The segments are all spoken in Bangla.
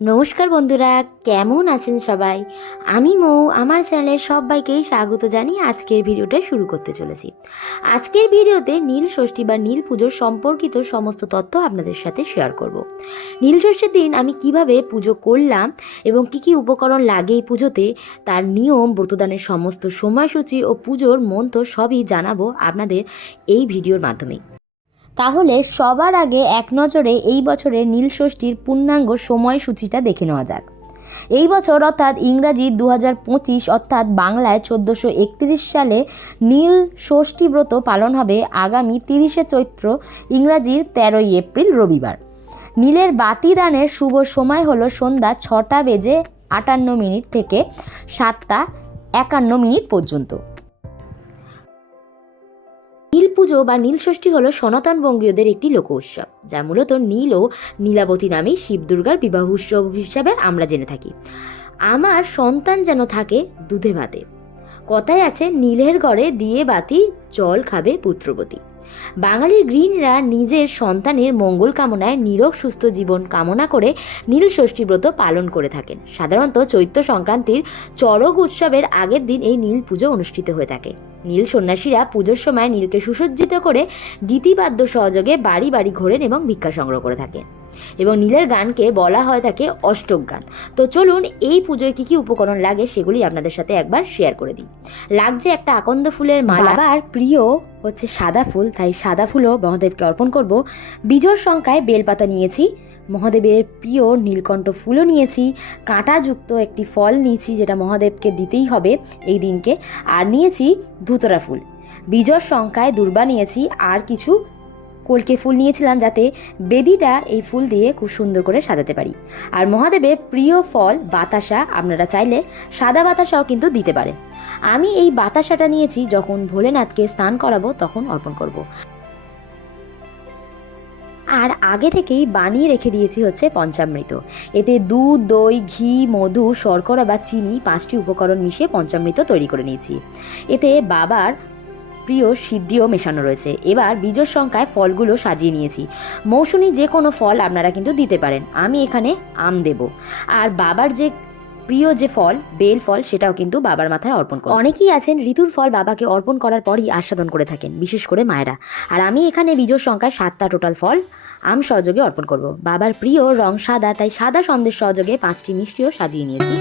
নমস্কার বন্ধুরা, কেমন আছেন সবাই? আমি মৌ, আমার চ্যানেলে সবাইকেই স্বাগত জানিয়ে আজকের ভিডিওটা শুরু করতে চলেছি। আজকের ভিডিওতে নীল ষষ্ঠী বা নীল পুজোর সম্পর্কিত সমস্ত তথ্য আপনাদের সাথে শেয়ার করব। নীল ষষ্ঠীর দিন আমি কীভাবে পুজো করলাম এবং কি কি উপকরণ লাগে এই পুজোতে, তার নিয়ম, ব্রতদানের সমস্ত সময়সূচি ও পুজোর মন্ত্র সবই জানাব আপনাদের এই ভিডিওর মাধ্যমে। তাহলে সবার আগে এক নজরে এই বছরের নীলষষ্ঠীর পূর্ণাঙ্গ সময়সূচিটা দেখে নেওয়া যাক। এই বছর অর্থাৎ ইংরাজি দু পঁচিশ অর্থাৎ বাংলায় চোদ্দোশো একত্রিশ সালে নীল ষষ্ঠী ব্রত পালন হবে আগামী তিরিশে চৈত্র, ইংরাজির তেরোই এপ্রিল রবিবার। নীলের বাতি দানের শুভ সময় হলো সন্ধ্যা ছটা বেজে আটান্ন মিনিট থেকে সাতটা একান্ন মিনিট পর্যন্ত। নীল পুজো বা নীল ষষ্ঠী হলো সনাতন বঙ্গীয়দের একটি লোক উৎসব, যা মূলত নীল ও নীলাবতী নামে শিব দুর্গার বিবাহ উৎসব হিসাবে আমরা জেনে থাকি। আমার সন্তান যেন থাকে দুধে ভাতে। কথায় আছে, নীলের ঘরে দিয়ে বাতি জল খাবে পুত্রবতী। বাঙালির গৃহিণীরা নিজের সন্তানের মঙ্গল কামনায় নিরোগ সুস্থ জীবন কামনা করে নীল ষষ্ঠী ব্রত পালন করে থাকেন। সাধারণত চৈত্র সংক্রান্তির চড়ক উৎসবের আগের দিন এই নীল পুজো অনুষ্ঠিত হয়ে থাকে। নীল সন্ন্যাসীরা পুজোর সময় নীলকে সুসজ্জিত করে গীতিবাদ্য সহযোগে বাড়ি বাড়ি ঘোরেন এবং ভিক্ষা সংগ্রহ করে থাকেন। এবং নীলের গানকে বলা হয় থাকে অষ্টক গান। তো চলুন এই পুজোয় কী কী উপকরণ লাগে সেগুলি আপনাদের সাথে একবার শেয়ার করে দিই। লাগছে একটা আকন্দ ফুলের মালা। আর প্রিয় হচ্ছে সাদা ফুল, তাই সাদা ফুলও মহাদেবকে অর্পণ করব। বিজোর সংখ্যায় বেলপাতা নিয়েছি, মহাদেবের প্রিয় নীলকণ্ঠ ফুলও নিয়েছি, কাঁটাযুক্ত একটি ফল নিয়েছি যেটা মহাদেবকে দিতেই হবে এই দিনকে, আর নিয়েছি ধুতরা ফুল। বিজয় সংখ্যায় দুর্বা নিয়েছি, আর কিছু কলকে ফুল নিয়েছিলাম যাতে বেদিটা এই ফুল দিয়ে খুব সুন্দর করে সাজাতে পারি। আর মহাদেবের প্রিয় ফল, বাতাসা আপনারা চাইলে সাদা বাতাসাও কিন্তু দিতে পারেন। আমি এই বাতাসাটা নিয়েছি, যখন ভোলেনাথকে স্নান করাবো তখন অর্পণ করব। আর আগে থেকেই বানিয়ে রেখে দিয়েছি হচ্ছে পঞ্চামৃত। এতে দুধ, দই, ঘি, মধু, শর্করা বা চিনি পাঁচটি উপকরণ মিশিয়ে পঞ্চামৃত তৈরি করে নিয়েছি। এতে বাবার প্রিয় সিদ্ধিও মেশানো রয়েছে। এবার বীজের সংখ্যায় ফলগুলো সাজিয়ে নিয়েছি। মৌসুমি যে কোনো ফল আপনারা কিন্তু দিতে পারেন। আমি এখানে আম দেব। আর বাবার যে প্রিয় যে ফল, বেল ফল, সেটাও কিন্তু বাবার মাথায় অর্পণ করে অনেকেই আছেন, ঋতুর ফল বাবাকে অর্পণ করার পরই আস্বাদন করে থাকেন, বিশেষ করে মায়েরা। আর আমি এখানে বীজের সংখ্যায় সাতটা টোটাল ফল আম সহযোগে অর্পণ করব। বাবার প্রিয় রং সাদা, তাই সাদা সন্দেশ সহযোগে পাঁচটি মিষ্টিও সাজিয়ে নিয়েছি।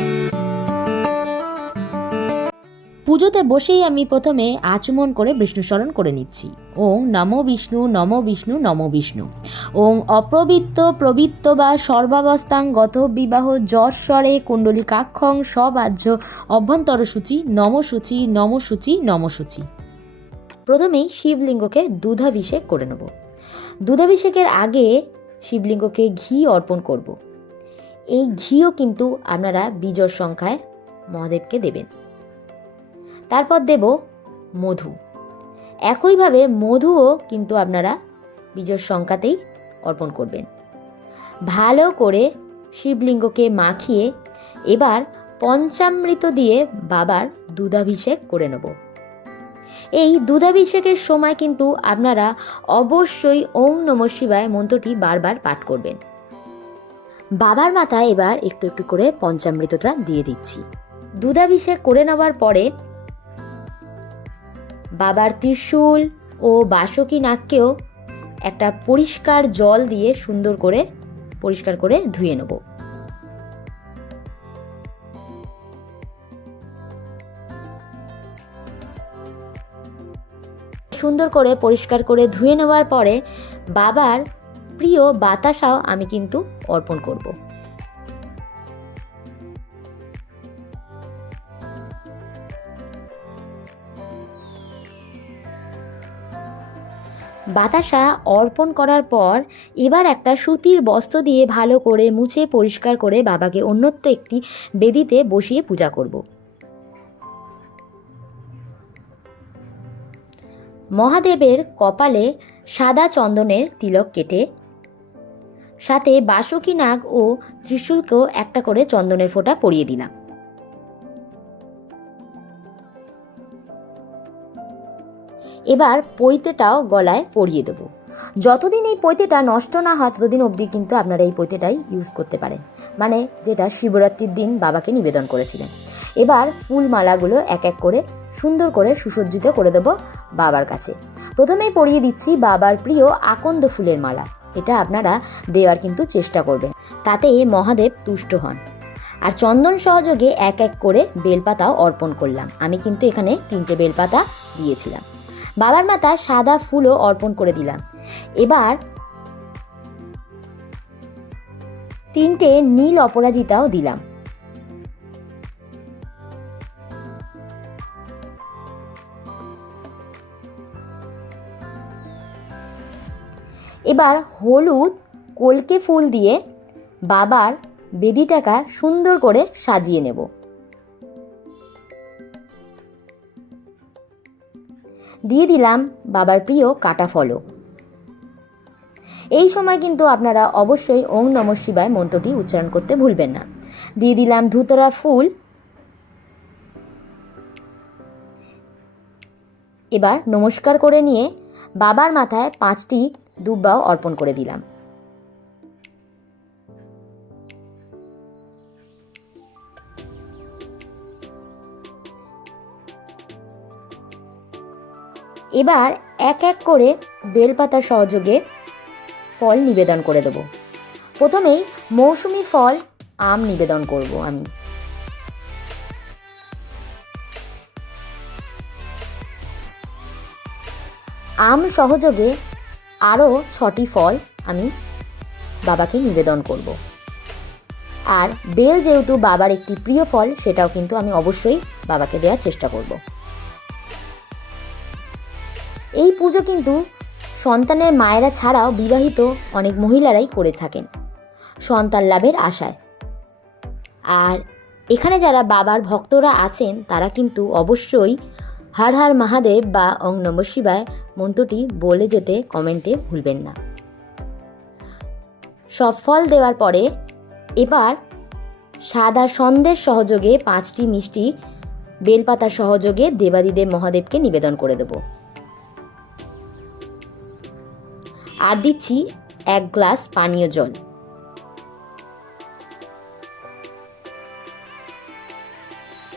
পুজোতে বসেই আমি প্রথমে আচমন করে বিষ্ণু স্মরণ করে নিচ্ছি। ওং নমো বিষ্ণু নমো বিষ্ণু নমো বিষ্ণু। ওং অপ্রবৃত্ত, প্রবৃত্ত বা সর্বাবস্থাং গত বিবাহ যশ্বরে কুণ্ডলিকাক্ষং সবাহ্য অভ্যন্তর সূচি নমসূচি নমসূচি নমসূচি প্রথমেই শিবলিঙ্গকে দুধাভিষেক করে নেব। দুধাভিষেকের আগে শিবলিঙ্গকে ঘি অর্পণ করব। এই ঘিও কিন্তু আপনারা বীজর সংখ্যায় মহাদেবকে দেবেন। তারপর দেব মধু। একইভাবে মধুও কিন্তু আপনারা বীজর সংখ্যাতেই অর্পণ করবেন। ভালো করে শিবলিঙ্গকে মাখিয়ে এবার পঞ্চামৃত দিয়ে বাবার দুধাভিষেক করে নেব। এই দুধাভিষেকের সময় কিন্তু আপনারা অবশ্যই ওম নম শিবায় মন্ত্রটি বারবার পাঠ করবেন। বাবার মাথায় এবার একটু একটু করে পঞ্চামৃতটা দিয়ে দিচ্ছি। দুধাভিষেক করে নেওয়ার পরে বাবার ত্রিশূল ও বাসকী নাককেও একটা পরিষ্কার জল দিয়ে সুন্দর করে, পরিষ্কার করে ধুয়ে নেব। সুন্দর করে, পরিষ্কার করে ধুয়ে নেওয়ার পরে বাবার প্রিয় বাতাসাও আমি কিন্তু অর্পণ করব। বাতাসা অর্পণ করার পর এবার একটা সুতির বস্ত্র দিয়ে ভালো করে মুছে পরিষ্কার করে বাবাকে অন্যত্র একটি বেদিতে বসিয়ে পূজা করব। মহাদেবের কপালে সাদা চন্দনের তিলক কেটে, সাথে বাসুকী নাগ ও ত্রিশূলকেও একটা করে চন্দনের ফোঁটা পরিয়ে দিলাম। এবার পৈতেটাও গলায় পরিয়ে দেবো। যতদিন এই পৈতেটা নষ্ট না হয়, ততদিন অবধি কিন্তু আপনারা এই পৈতেটাই ইউজ করতে পারেন। মানে যেটা শিবরাত্রির দিন বাবাকে নিবেদন করেছিলেন। এবার ফুল মালাগুলো এক এক করে সুন্দর করে সুসজ্জিত করে দেব বাবার কাছে। প্রথমেই পরিয়ে দিচ্ছি বাবার প্রিয় আকন্দ ফুলের মালা। এটা আপনারা দেওয়ার কিন্তু চেষ্টা করবেন। তাতে মহাদেব তুষ্ট হন। আর চন্দন সহযোগে এক এক করে বেলপাতাও অর্পণ করলাম। আমি কিন্তু এখানে তিনটে বেলপাতা দিয়েছিলাম। বাবার মাথা সাদা ফুলও অর্পণ করে দিলাম। এবার তিনটে নীল অপরাজিতাও দিলাম। এবার হলুদ কলকে ফুল দিয়ে বাবার বেদিটাকা সুন্দর করে সাজিয়ে নেব। দিয়ে দিলাম বাবার প্রিয় কাটা ফলও। এই সময় কিন্তু আপনারা অবশ্যই ওং নম শিবায় মন্ত্রটি উচ্চারণ করতে ভুলবেন না। দিয়ে দিলাম ধুতরা ফুল। এবার নমস্কার করে নিয়ে বাবার মাথায় পাঁচটি দুব্বাও অর্পণ করে দিলাম। এবার এক এক করে বেলপাতার সহযোগে ফল নিবেদন করে দেব। প্রথমেই মৌসুমি ফল আম নিবেদন করব আমি। আম সহযোগে আরও ছটি ফল আমি বাবাকে নিবেদন করব। আর বেল যেহেতু বাবার একটি প্রিয় ফল, সেটাও কিন্তু আমি অবশ্যই বাবাকে দেওয়ার চেষ্টা করব। এই পুজো কিন্তু সন্তানের মায়েরা ছাড়াও বিবাহিত অনেক মহিলারাই করে থাকেন, সন্তান লাভের আশায়। আর এখানে যারা বাবার ভক্তরা আছেন, তারা কিন্তু অবশ্যই হর হর মহাদেব বা অং নম শিবায় মন্ত্রটি বলে যেতে কমেন্টে ভুলবেন না। সব ফল দেওয়ার পরে এবার সাদা সন্দেশ সহযোগে পাঁচটি মিষ্টি বেলপাতা সহযোগে দেবাদিদেব মহাদেবকে নিবেদন করে দেব। আর দিচ্ছি এক গ্লাস পানীয় জল।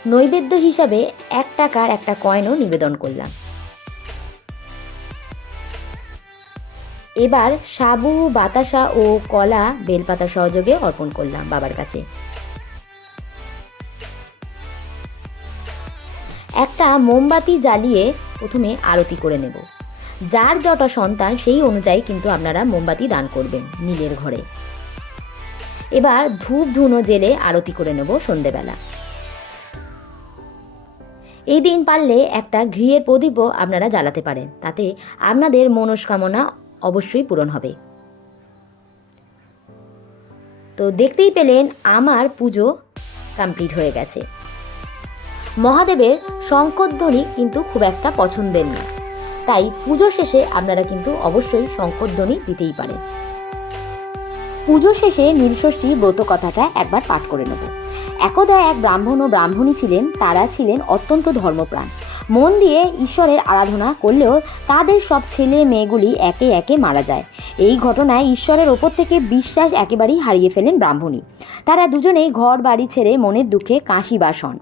নৈবেদ্য হিসাবে এক টাকার একটা কয়েনও নিবেদন করলাম। এবার সাবু, বাতাসা ও কলা বেলপাতা সহযোগে অর্পণ করলাম বাবার কাছে। একটা মোমবাতি জ্বালিয়ে প্রথমে আরতি করে নেব। যার যটা সন্তান, সেই অনুযায়ী কিন্তু আপনারা মোমবাতি দান করবেন নীলের ঘরে। এবার ধূপ ধুনো জেলে আরতি করে নেব সন্ধেবেলা। এই দিন পারলে একটা ঘিয়ের প্রদীপও আপনারা জ্বালাতে পারেন, তাতে আপনাদের মনস্কামনা অবশ্যই পূরণ হবে। তো দেখতেই পেলেন আমার পুজো কমপ্লিট হয়ে গেছে। মহাদেবের শঙ্করধ্বনি কিন্তু খুব একটা পছন্দের না। তাই পুজো শেষে আপনারা কিন্তু অবশ্যই শঙ্করধ্বনি দিতেই পারেন। পুজো শেষে নীলষষ্ঠী ব্রত কথাটা একবার পাঠ করে নেব। একদা এক ব্রাহ্মণ ও ব্রাহ্মণী ছিলেন, তারা ছিলেন অত্যন্ত ধর্মপ্রাণ। মন দিয়ে ঈশ্বরের আরাধনা করলেও তাদের সব ছেলে মেয়েগুলি একে একে মারা যায়। এই ঘটনায় ঈশ্বরের ওপর থেকে বিশ্বাস একেবারেই হারিয়ে ফেলেন ব্রাহ্মণী। তারা দুজনেই ঘর বাড়ি ছেড়ে মনের দুঃখে কাশিবাস হন।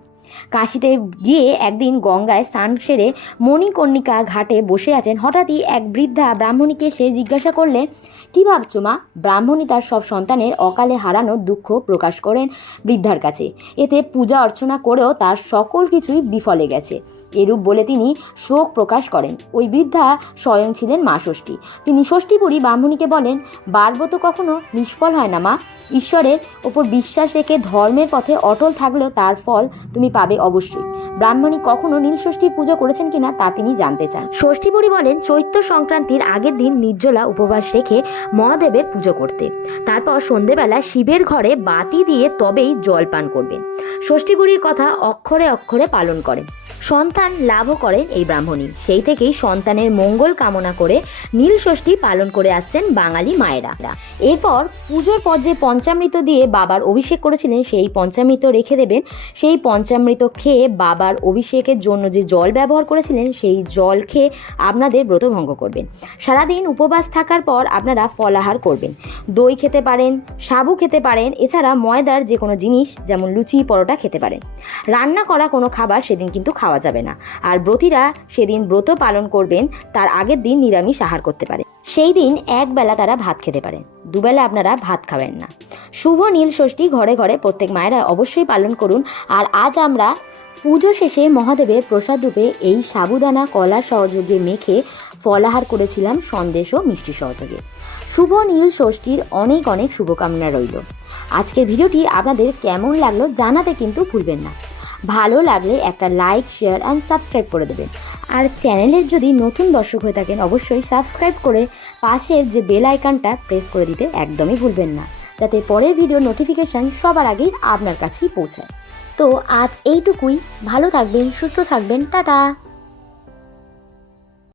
কাশিতে গিয়ে একদিন গঙ্গায় স্নান সেরে মণিকর্ণিকা ঘাটে বসে আছেন। হঠাৎই এক বৃদ্ধা ব্রাহ্মণীকে সে জিজ্ঞাসা করলেন কী ভাবছ মা? ব্রাহ্মণী তার সব সন্তানের অকালে হারানোর দুঃখ প্রকাশ করেন বৃদ্ধার কাছে। এতে পূজা অর্চনা করেও তার সকল কিছুই বিফলে গেছে। এরূপ বলে তিনি শোক প্রকাশ করেন। ওই বৃদ্ধা স্বয়ং ছিলেন মা ষষ্ঠী। তিনি ষষ্ঠীপুরী ব্রাহ্মণীকে বলেন বারব্রত কখনো নিষ্ফল হয় না মা। ঈশ্বরের ওপর বিশ্বাস রেখে ধর্মের পথে অটল থাকলেও তার ফল তুমি পাবে অবশ্যই। ব্রাহ্মণী কখনো নীলষষ্ঠীর পুজো করেছেন কিনা তা তিনি জানতে চান। ষষ্ঠীপুরী বলেন, চৈত্র সংক্রান্তির আগের দিন নির্জলা উপবাস রেখে মহাদেবের পুজো করতে। তারপর সন্ধেবেলা শিবের ঘরে বাতি দিয়ে তবেই জল পান করবেন। ষষ্ঠীগুড়ির কথা অক্ষরে অক্ষরে পালন করেন। সন্তান লাভও করেন এই ব্রাহ্মণী সেই থেকেই সন্তানের মঙ্গল কামনা করে নীল ষষ্ঠী পালন করে আসছেন বাঙালি মায়েরা। এরপর পুজোর পর যে পঞ্চামৃত দিয়ে বাবার অভিষেক করেছিলেন, সেই পঞ্চামৃত রেখে দেবেন। সেই পঞ্চামৃত খেয়ে বাবার অভিষেকের জন্য যে জল ব্যবহার করেছিলেন, সেই জল খেয়ে আপনাদের ব্রত ভঙ্গ করবেন। সারাদিন উপবাস থাকার পর আপনারা ফলাহার করবেন। দই খেতে পারেন, সাবু খেতে পারেন, এছাড়া ময়দার যে কোনো জিনিস, যেমন লুচি, পরোটা খেতে পারেন। রান্না করা কোনো খাবার সেদিন কিন্তু খাওয়া যাবে না। আর ব্রতীরা সেদিন ব্রত পালন করবেন, তার আগের দিন নিরামিষ আহার করতে পারে। সেই দিন একবেলা তারা ভাত খেতে পারেন দুবেলা আপনারা ভাত খাবেন না। শুভ নীল ষষ্ঠী ঘরে ঘরে প্রত্যেক মায়েরা অবশ্যই পালন করুন। আর আজ আমরা পুজো শেষে মহাদেবের প্রসাদ রূপে এই সাবুদানা, কলা সহযোগে মেখে ফলাহার করেছিলাম সন্দেশ ও মিষ্টি সহযোগে। শুভ নীল ষষ্ঠীর অনেক অনেক শুভকামনা রইল। আজকের ভিডিওটি আপনাদের কেমন লাগল জানাতে কিন্তু ভুলবেন না। ভালো লাগলে একটা লাইক শেয়ার অ্যান্ড সাবস্ক্রাইব করে দেবেন। আর চ্যানেলের যদি নতুন দর্শক হয়ে থাকেন, অবশ্যই সাবস্ক্রাইব করে পাশের যে বেল আইকনটা প্রেস করে দিতে একদমই ভুলবেন না। যাতে পরের ভিডিও নোটিফিকেশান সবার আগেই আপনার কাছেই পৌঁছায়। তো আজ এইটুকুই। ভালো থাকবেন, সুস্থ থাকবেন। টাটা!